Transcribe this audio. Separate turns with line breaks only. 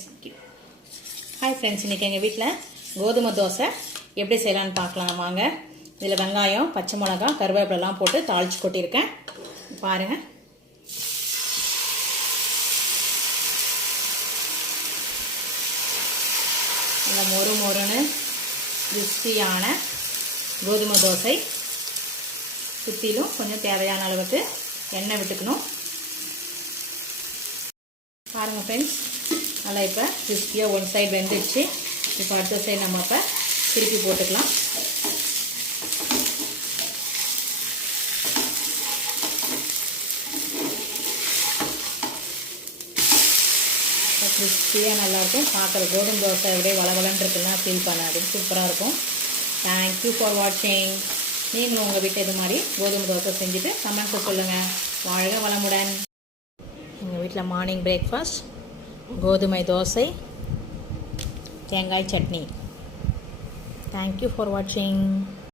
Friends hi friends இன்றைக்கி எங்கள் வீட்டில் கோதுமை தோசை எப்படி செய்யலான்னு பார்க்கலாம். வாங்க. இதில் வெங்காயம் பச்சை மிளகா கருவேப்பிலெலாம் போட்டு தாளித்து கொட்டியிருக்கேன். பாருங்கள் நல்ல மொறு மொறுன்னு கிறிஸ்பியான கோதுமை தோசை. சுற்றிலும் கொஞ்சம் தேவையான அளவுக்கு எண்ணெய் விட்டுக்கணும். பாருங்கள் ஃப்ரெண்ட்ஸ் நல்லா இப்போ கிறிஸ்பியாக ஒன் சைடு வெந்துடுச்சு. இப்போ அடுத்த சைடு நம்ம இப்போ திருப்பி போட்டுக்கலாம். கிறிஸ்பியாக நல்லாயிருக்கும் பார்க்குற கோதுமை தோசை அப்படியே வளவலன்னு இருக்குன்னா ஃபீல் பண்ணாது. சூப்பராக இருக்கும். தேங்க்யூ ஃபார் வாட்சிங் நீங்களும் உங்கள் வீட்டில் இது மாதிரி கோதுமை தோசை செஞ்சுட்டு கமெண்ட்ஸை சொல்லுங்கள் வாழ்க வளமுடன். எங்கள் வீட்டில் மார்னிங் பிரேக்ஃபாஸ்ட் கோதுமை தோசை தேங்காய் சட்னி தேங்க்யூ ஃபார் வாட்சிங்